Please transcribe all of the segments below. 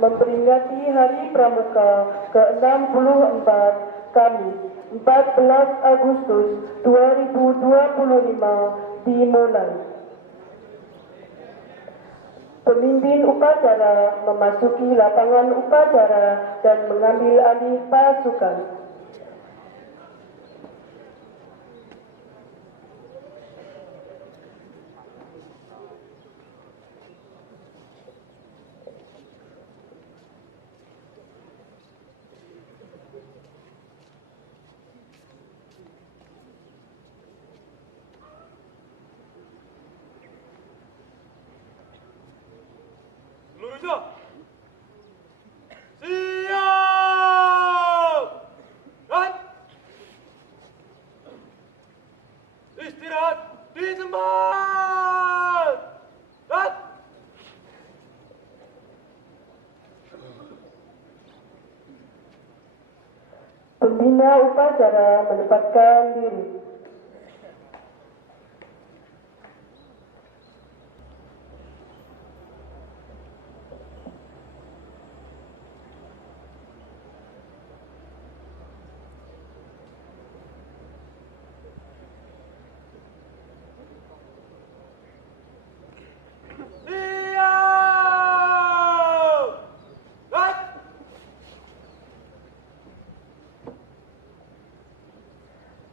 memperingati Hari Pramuka ke-64 Kamis 14 Agustus 2025 dimulai. Pemimpin upacara memasuki lapangan upacara dan mengambil alih pasukan. Siap! Dan istirahat di tempat. Dan pembina upacara menempatkan diri.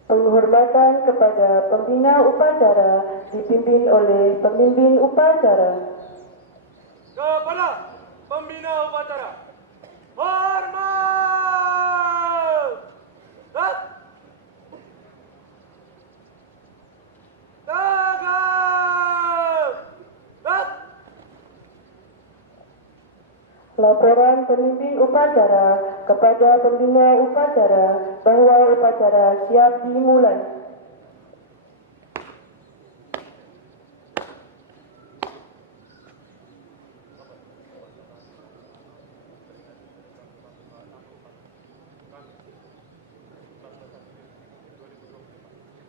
Penghormatan kepada pembina upacara dipimpin oleh pemimpin upacara. Kepada pembina upacara, hormat! Dan tegak! Dan Laporan pemimpin upacara kepada pembina upacara bahwa upacara siap dimulai.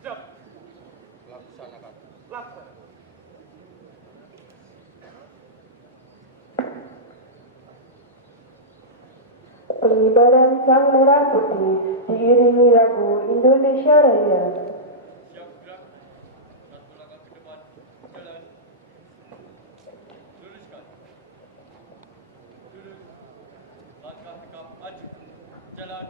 siap, Laksanakan. laksanakan. Pengibaran Sang Merah Putih diiringi lagu Indonesia Raya. Siap gerak. Satu langkah ke depan. Jalan. Luruskan. Duduk. Langkah tegap maju. Jalan.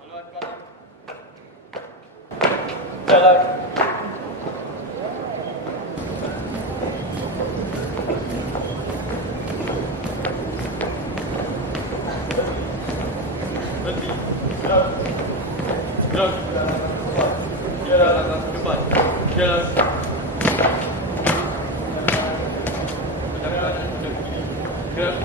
Haluan kanan. Jalan. Berhenti. Gerak. Gerak. Jalan langkah ke depan. Jalan. Benar kanan, benar kiri. Gerak.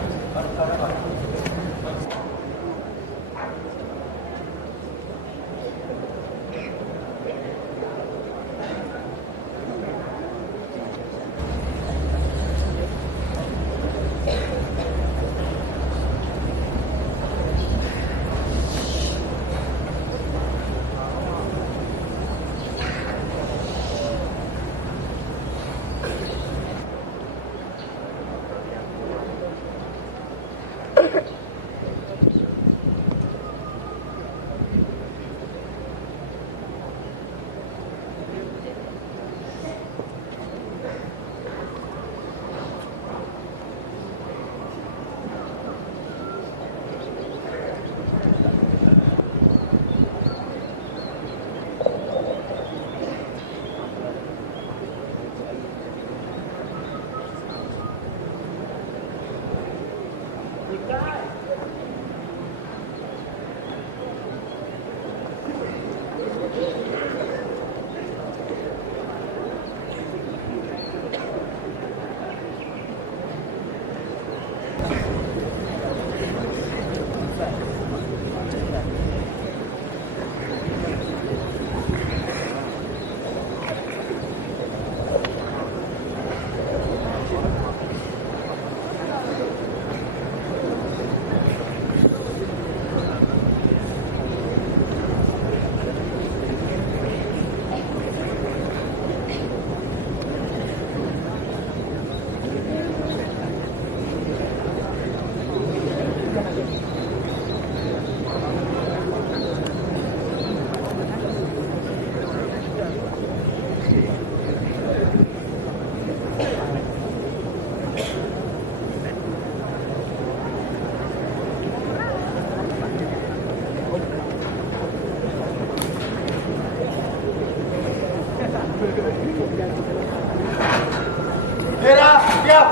Bendera siap.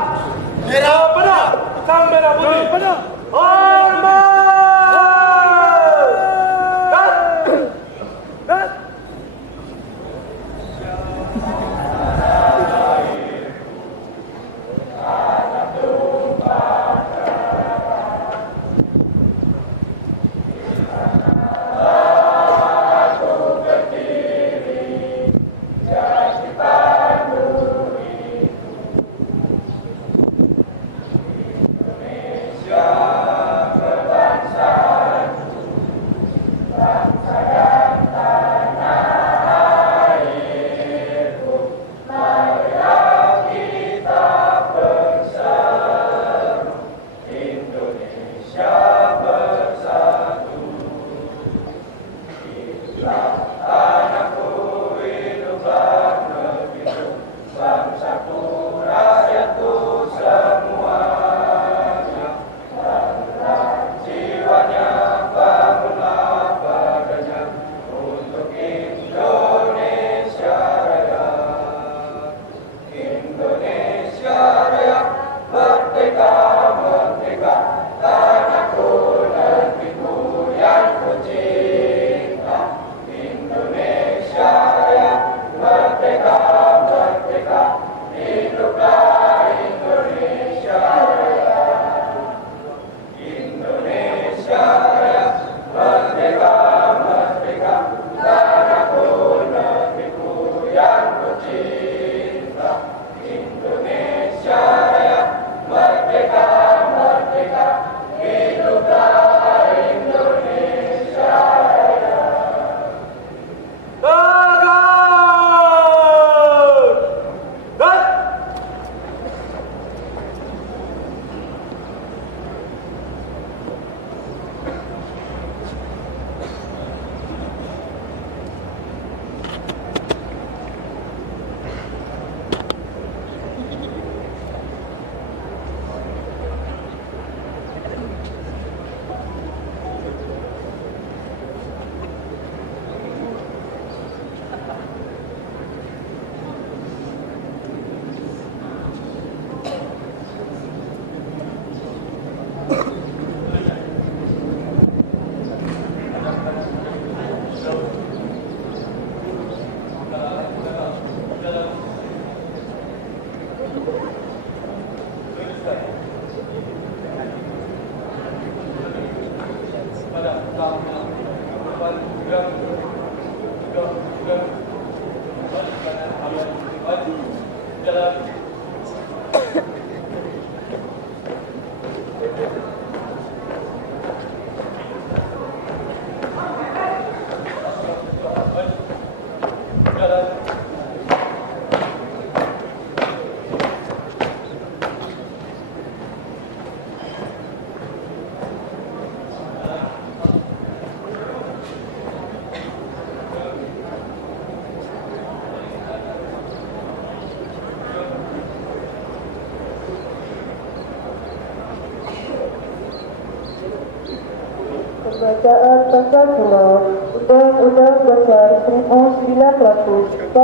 Bendera Pada Sang Merah Putih. Hormat. Dan Pembacaan Pancasila Undang-Undang Dasar 1945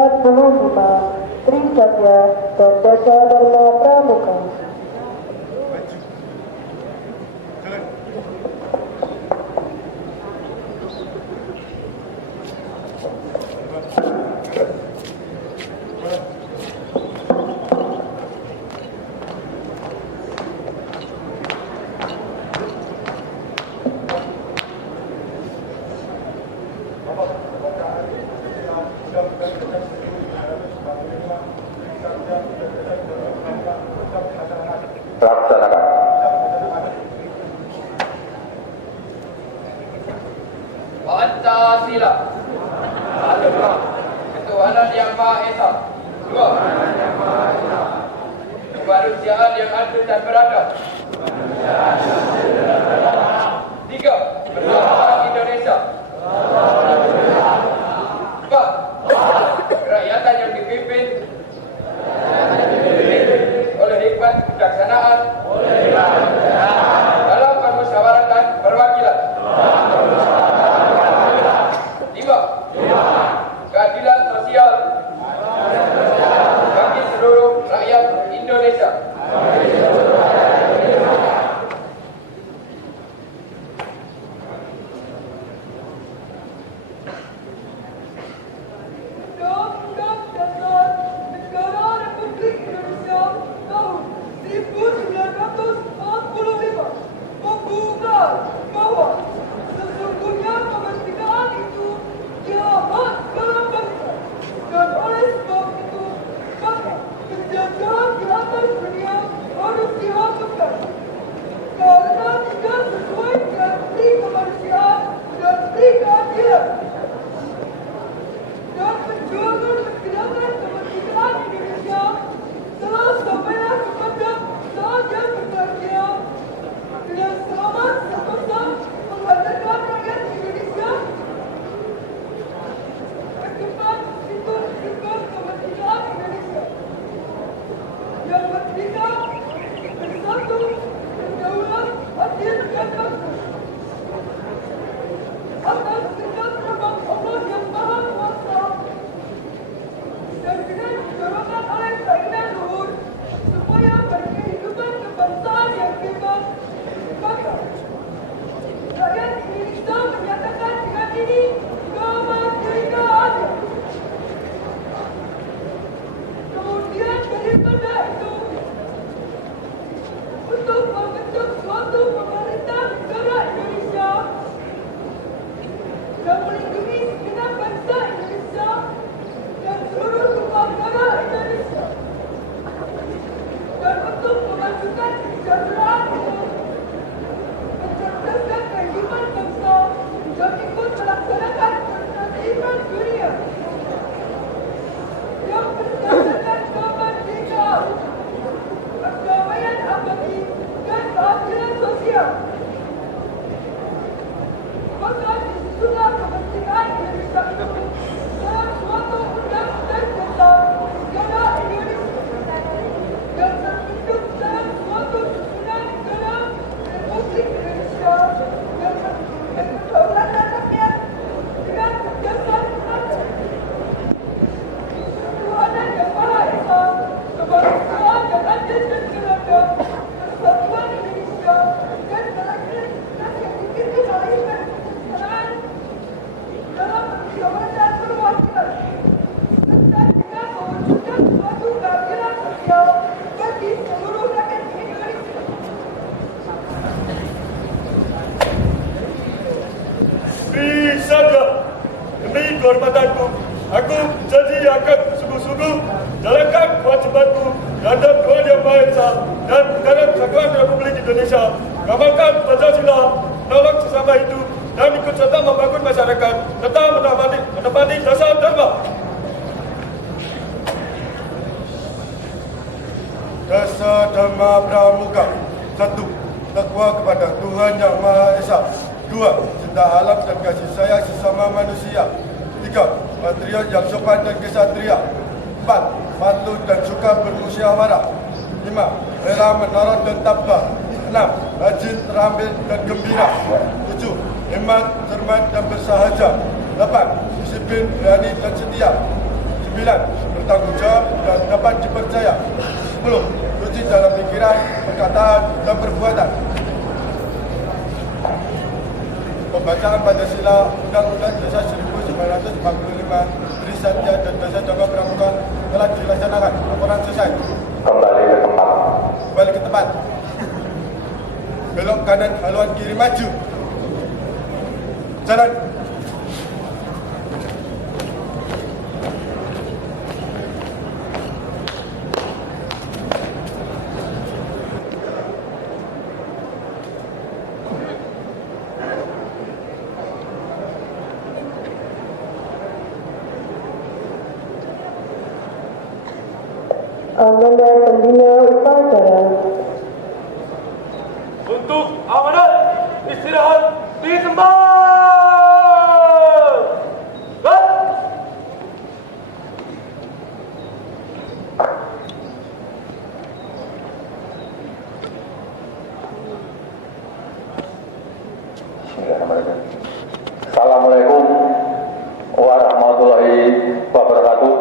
Trisatya dan Dasar Dharma Pramuka. Laksanakan. Pancasila. Ketuhanan yang Maha Esa. 2. Kemanusiaan yang adil dan beradab. 3. Persatuan Indonesia. 4. Kerakyatan yang dipimpin oleh hikmat kebijaksanaan dalam permusyawaratan perwakilan. 5. Keadilan sosial yang melindungi segenap bangsa Indonesia dan seluruh warga Indonesia, dan untuk memajukan kesejahteraan umum, mencerdaskan kehidupan bangsa, dan ikut melaksanakan ketertiban dunia yang berdasarkan kemerdekaan, perdamaian abadi, dan keadilan sosial. Maka disitulah kemerdekaan Indonesia itu dalam suatu undang-undang dasar negara Indonesia yang terbentuk dalam suatu susunan negara Republik Indonesia yang berdaulat rakyat dengan berdasar azas ketuhanan yang Maha Esa, kebangsaan yang adil dan beradab, persatuan Indonesia, dan rakyat yang dipimpin oleh kesejahteraan dalam perjalanan perwakilan, serta dengan mewujudkan suatu keadilan sosial bagi seluruh rakyat Indonesia. Bisa saja. Demi kehormatanku, aku janji akan sungguh-sungguh jalankan kewajibanku terhadap Tuhan Yang Maha Esa dan dalam Kesatuan Republik Indonesia, mengamalkan Pancasila, menolong sesama hidup, dan ikut serta membangun masyarakat, serta menepati dasar dharma. Dasar Dharma Pramuka. 1. Takwa kepada Tuhan Yang Maha Esa. 2. Cinta alam dan kasih sayang sesama manusia. 3. Patriot yang sopan dan kesatria. 4. Patuh dan suka bermusyawarah. 5. Rela menolong dan tabah. 6. Rajin, terampil dan gembira. 7. Hemat, cermat dan bersahaja. 8. Disiplin, berani dan setia. 9. Bertanggung jawab dan dapat dipercaya. 10. Suci dalam pikiran, perkataan dan perbuatan. Pembacaan Pancasila Undang-Undang Dasar 1945, Trisatya dan Dasar Dharma Pramuka telah dilaksanakan. Laporan selesai. Kembali ke tempat. Kembali ke tempat. Belok kanan, haluan kiri maju. Jalan. Agenda pembina upacara. Untuk amanat istirahat di tempat. Assalamualaikum warahmatullahi wabarakatuh.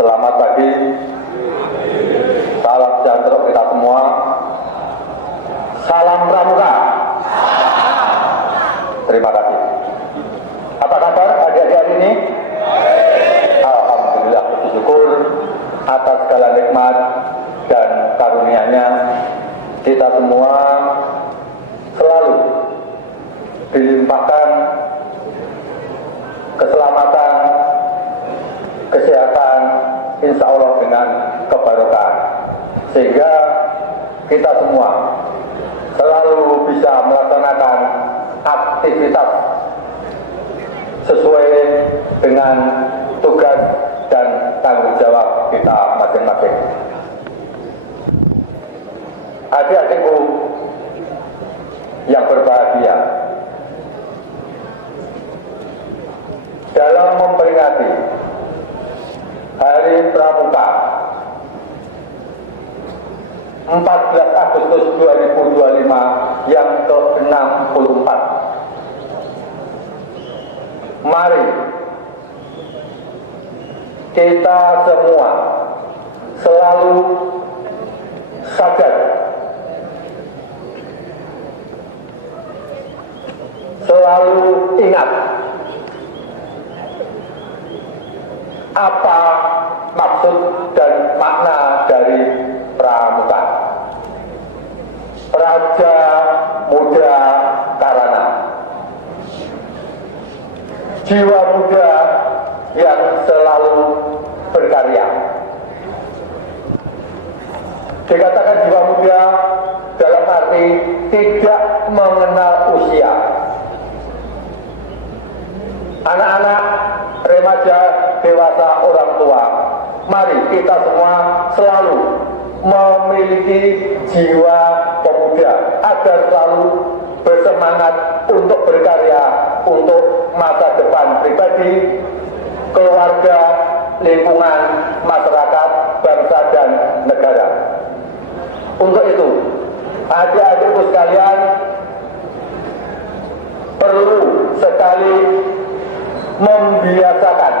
Selamat pagi. Salam sejahtera kita semua. Salam Pramuka. Terima kasih. Apa kabar adik-adik hari ini? Alhamdulillah, bersyukur atas segala nikmat dan karunia-Nya. Kita semua selalu dilimpahkan keselamatan, kesehatan, insya Allah dengan kebarokahan, sehingga kita semua selalu bisa melaksanakan aktivitas sesuai dengan tugas dan tanggung jawab kita masing-masing. Adik-adikku yang berbahagia, dalam memperingati Hari Pramuka 14 Agustus 2025 yang ke-64, mari kita semua selalu sadar, selalu ingat apa maksud dan makna dari pramuka. Raja Muda Karana. Jiwa muda yang selalu berkarya. Dikatakan jiwa muda dalam arti tidak mengenal usia. Anak-anak, remaja, dewasa, orang tua, mari kita semua selalu memiliki jiwa pemuda agar selalu bersemangat untuk berkarya untuk masa depan pribadi, keluarga, lingkungan, masyarakat, bangsa, dan negara. Untuk itu, adik-adikku sekalian, perlu sekali membiasakan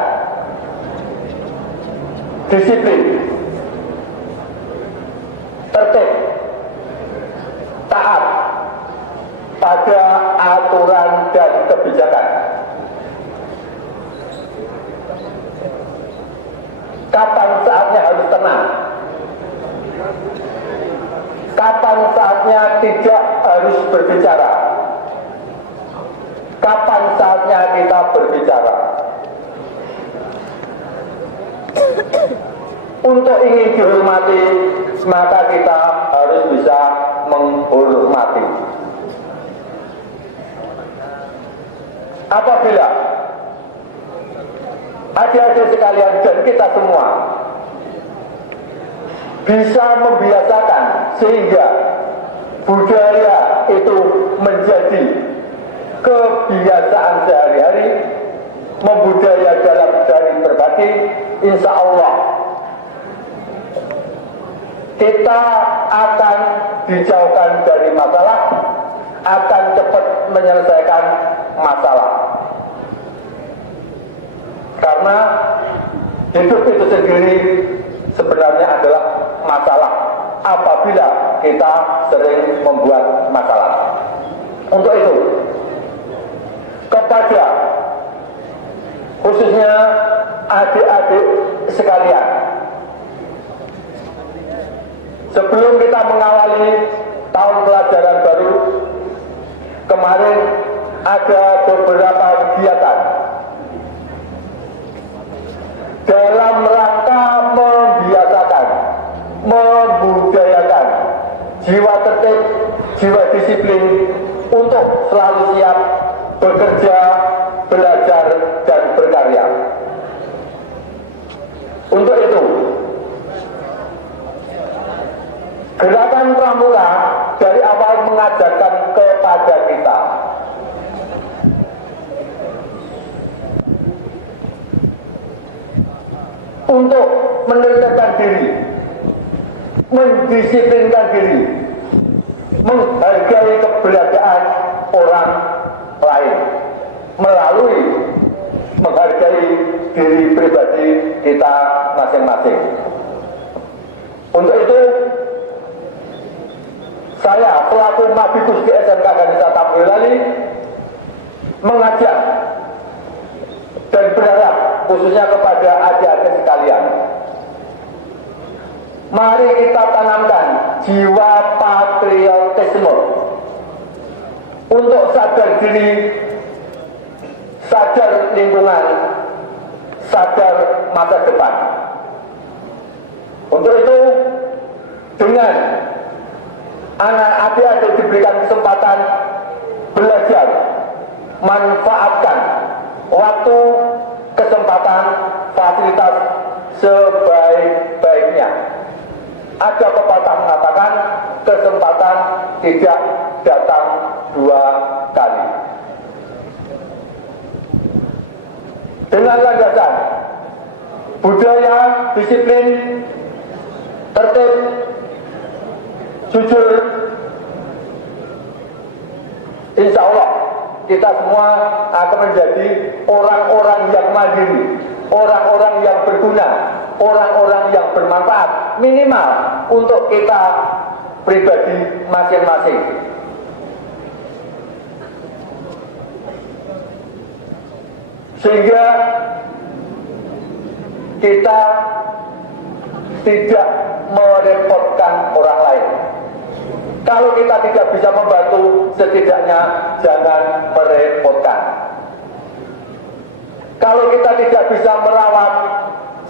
disiplin, tertib, taat pada aturan dan kebijakan. Kapan saatnya harus tenang, kapan saatnya tidak harus berbicara, kapan saatnya kita berbicara. Untuk ingin dihormati, maka kita harus bisa menghormati. Apabila adik-adik sekalian dan kita semua bisa membiasakan sehingga budaya itu menjadi kebiasaan sehari-hari, membudaya dalam dari berbagi, insya Allah kita akan dijauhkan dari masalah, akan cepat menyelesaikan masalah. Karena hidup itu sendiri sebenarnya adalah masalah apabila kita sering membuat masalah. Untuk itu, kepada khususnya adik-adik sekalian, sebelum kita mengawali tahun pelajaran baru, kemarin ada beberapa kegiatan dalam rangka membiasakan, membudayakan jiwa tertib, jiwa disiplin untuk selalu siap bekerja, belajar, dan berkarya. Untuk itu, gerakan Pramuka dari awal mengajarkan kepada kita untuk menenangkan diri, mendisiplinkan diri, menghargai keberadaan orang lain melalui menghargai diri pribadi kita masing-masing. Untuk itu, saya selaku Mabikus di SMK Ganesha Boyolali mengajak dan berharap khususnya kepada adik-adik sekalian, mari kita tanamkan jiwa patriotisme untuk sadar diri, sadar lingkungan, sadar masa depan. Untuk itu, dengan anak adik-adik diberikan kesempatan belajar, manfaatkan waktu, kesempatan, fasilitas sebaik-baiknya. Ada pepatah mengatakan kesempatan tidak datang dua kali. Dengan landasan budaya, disiplin, tertib, jujur, insya Allah kita semua akan menjadi orang-orang yang mandiri, orang-orang yang berguna, orang-orang yang bermanfaat, minimal untuk kita pribadi masing-masing. Sehingga kita tidak merepotkan orang lain. Kalau kita tidak bisa membantu, setidaknya jangan merepotkan. Kalau kita tidak bisa merawat,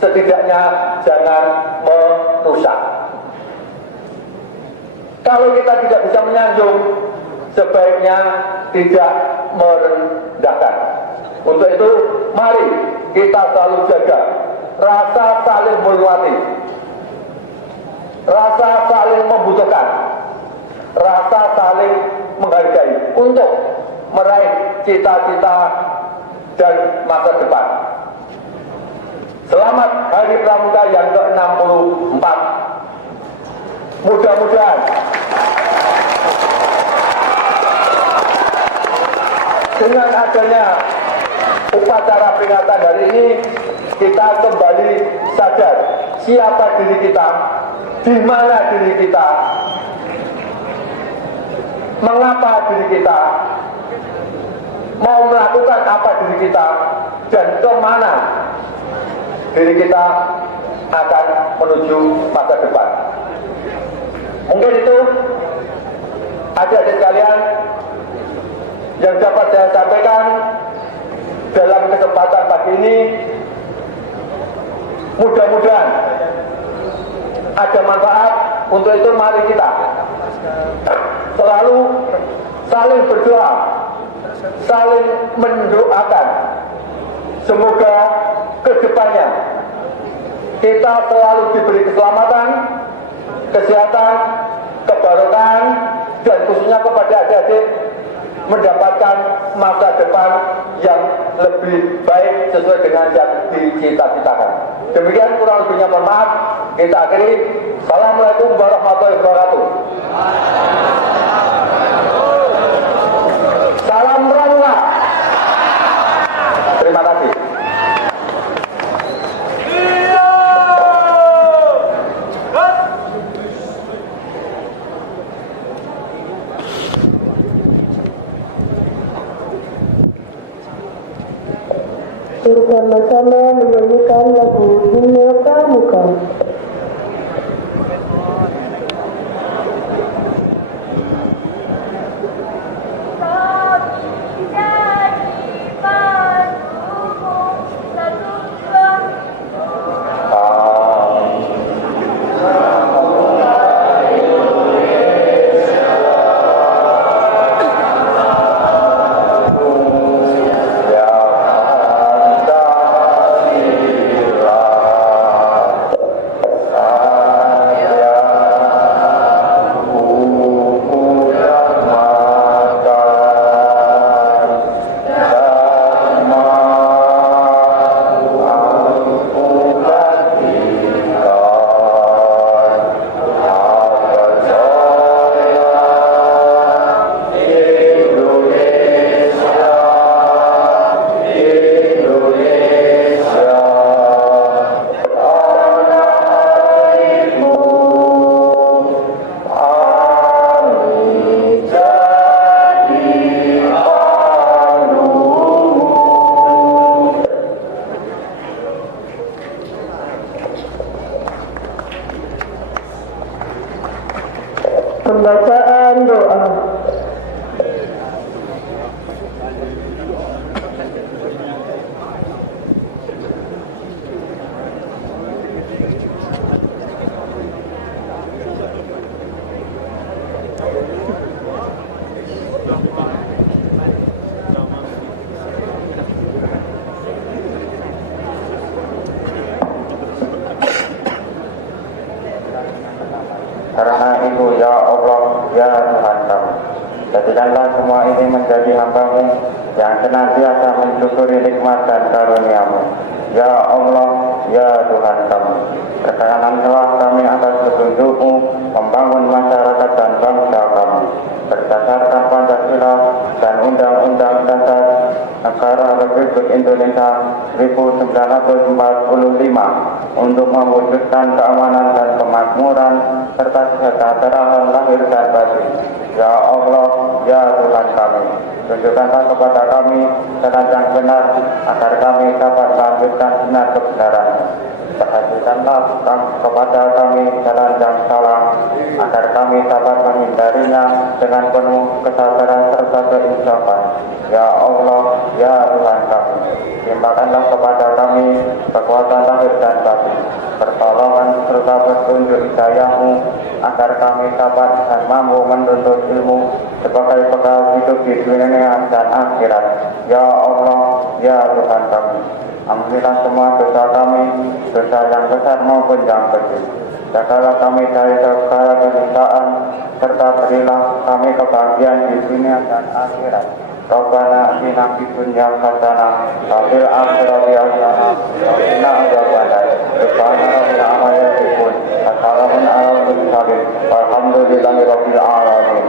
setidaknya jangan merusak. Kalau kita tidak bisa menyanjung, sebaiknya tidak merendahkan. Untuk itu, mari kita selalu jaga rasa saling menghormati, rasa saling membutuhkan, rasa saling menghargai untuk meraih cita-cita dan masa depan. Selamat Hari Pramuka yang ke-64. Mudah-mudahan dengan adanya upacara peringatan hari ini, kita kembali sadar siapa diri kita, di mana diri kita, mengapa diri kita, mau melakukan apa diri kita, dan kemana diri kita akan menuju masa depan. Mungkin itu adik-adik sekalian yang dapat saya sampaikan dalam kesempatan pagi ini. Mudah-mudahan ada manfaat. Untuk itu mari kita selalu saling berdoa, saling mendoakan. Semoga kedepannya kita selalu diberi keselamatan, kesehatan, kebarokan, dan khususnya kepada adik-adik mendapatkan masa depan yang lebih baik sesuai dengan yang dicita-citakan. Demikian kurang lebihnya, mohon maaf. Kita akhiri. Assalamualaikum warahmatullahi wabarakatuh. Salam Pramuka. Terima kasih. Bersama-sama menyanyikan lagu Himne Pramuka. Pembacaan doa. Karena itu ya Allah, ya Tuhan kami, jadikanlah semua ini menjadi hamba-Mu yang senantiasa mensyukuri nikmat dan karunia-Mu. Ya Allah, ya Tuhan kami, perkenankanlah kami atas petunjuk-Mu membangun masyarakat dan bangsa kami berdasarkan Pancasila dan Undang-Undang Dasar Negara Republik Indonesia 1945 untuk mewujudkan keamanan dan kemakmuran serta kesejahteraan lahir dan batin. Ya Allah, ya Tuhan kami, tunjukkanlah kepada kami jalan yang benar agar kami dapat melanjutkan sinar kebenaran. Perhatikanlah kepada kami jalan yang salah, agar kami dapat menghindarinya dengan penuh kesabaran serta keinsafan. Ya Allah, ya Tuhan kami, limpahkanlah kepada kami kekuatan lahir dan batin, pertolongan serta petunjuk hidayah-Mu, agar kami dapat dan mampu menuntut ilmu sebagai bekal hidup di dunia dan akhirat. Ya Allah, ya Tuhan kami, ampunilah semua dosa kami, dosa yang besar maupun yang kecil. Jagalah kami dari segala kehinaan, serta berilah kami kebahagiaan di dunia dan akhirat. Rabbana atina fid dunya hasanah wa fil akhirati hasanah wa qina adzabannar. Subhana rabbika amma yasifun, wa salamun alal mursalin, walhamdulillahi rabbil alamin.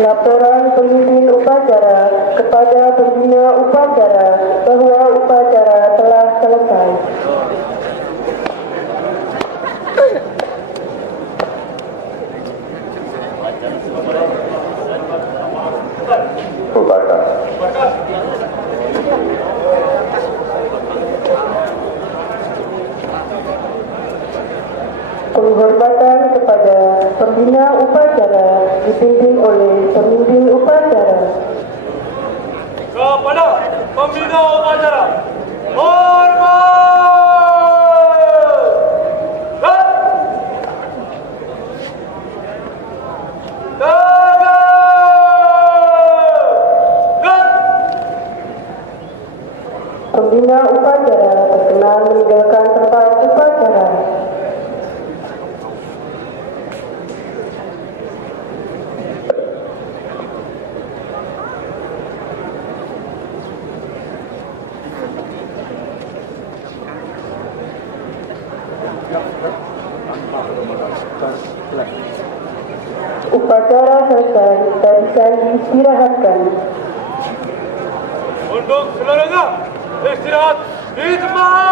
Laporan pemimpin upacara kepada pembina upacara bahwa upacara telah selesai. Bubarkan. Penghormatan kepada pembina upacara dipimpin oleh pemimpin upacara. Kepada pembina upacara, hormat! Pembina upacara berkenan meninggalkan tempat upacara. Upacara selesai dan bisa diistirahatkan. Untuk seluruhnya, istirahat di tempat!